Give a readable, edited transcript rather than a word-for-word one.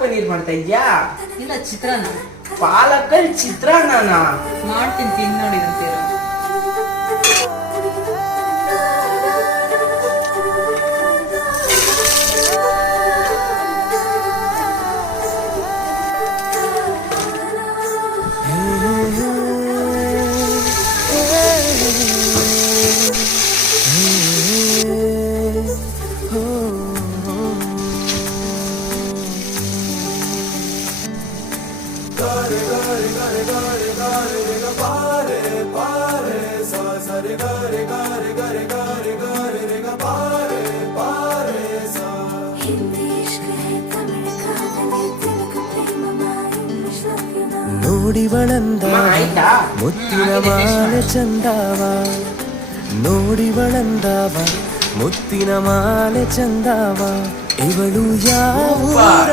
ಪನ್ನೀರ್ ಮಾಡ್ತಾ ಇದ್ಯಾ? ಇಲ್ಲ, ಚಿತ್ರಾನ್ನ ಪಾಲಕಲ್ಲಿ ಚಿತ್ರಾನ್ನ ಮಾಡ್ತೀನಿ, ತಿಂದು ನೋಡಿದಂತೀರ. ನೋಡಿವಳಂದ ಮುತ್ತಿನ ಮಾಲೆ ಚಂದಾವ, ನೋಡಿವಳಂದವ ಮುತ್ತಿನ ಮಾಲೆ ಚಂದಾವ, ಇವಳು ಯಾವ